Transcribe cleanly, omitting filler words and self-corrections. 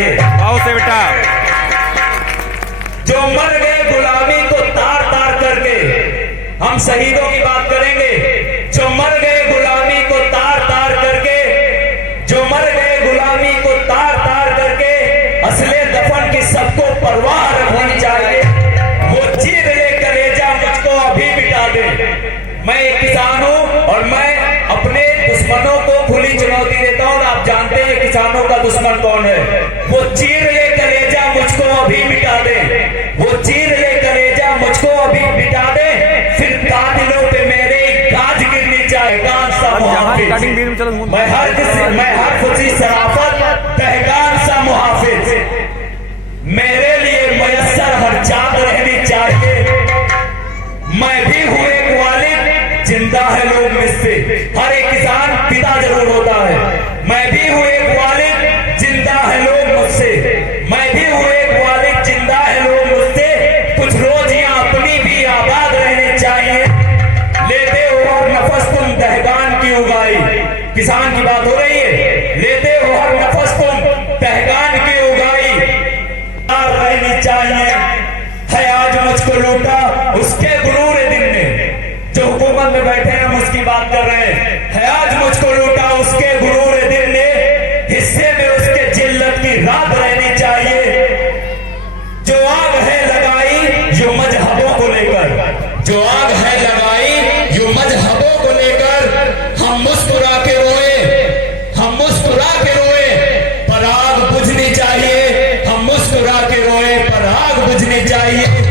चाहिए। भाव से बेटा। जो मर गए गुलामी को तार तार करके, हम शहीदों की बात करेंगे। जो मर गए गुलामी को तार तार करके, जो मर गए गुलामी को तार तार करके, असले दफन की सबको परवाह रखनी चाहिए। वो चीर ले कलेजा मुझको अभी मिटा दे। मैं एक किसान हूं और मैं अपने दुश्मनों को खुली चुनौती देता हूं। और आप जानते हैं किसानों का दुश्मन कौन है। वो चीर ले कलेजा मुझको अभी मिटा दे। वो चीर ले कलेजा मुझको अभी मिटा दे। फिर कातिलों पे मेरे गाज गिरनी चाहिए। मैं हर खुशी शराफत तहगान सा मुहाफिज। मेरे लिए मयस्सर हर चांद रहनी चाहिए। मैं भी हूं एक वालिद, जिंदा है लोग मुझसे। हर एक किसान पिता जरूर होता है। मैं भी हूं एक वालिद, जिंदा है लोग मुझसे। मैं भी हूं एक वालिद, जिंदा है लोग मुझसे। कुछ रोज यहाँ अपनी भी आबाद रहनी चाहिए। लेते हो हर नफस तुम दहगान की उगाई। किसान की बात हो रही है। लेते हो हर नफस तुम दहगान की उगाई। रहनी चाहिए। है आज मुझको लूटा उसके गुरूर दिन ने। जो हुकूमत में बैठे हैं हम उसकी बात कर रहे हैं। है आज मुझको लूटा उसके गुरूर दिन ने। हिस्से में उसके जिल्लत की रात रहनी चाहिए। जो आग है लगाई जो मजहबों को लेकर, जो आग है लगाई जो मजहबों को लेकर, हम मुस्कुरा के रोए, हम मुस्कुरा के रोए, पर आग बुझनी चाहिए। हम मुस्कुरा के रोए पर आग बुझनी चाहिए।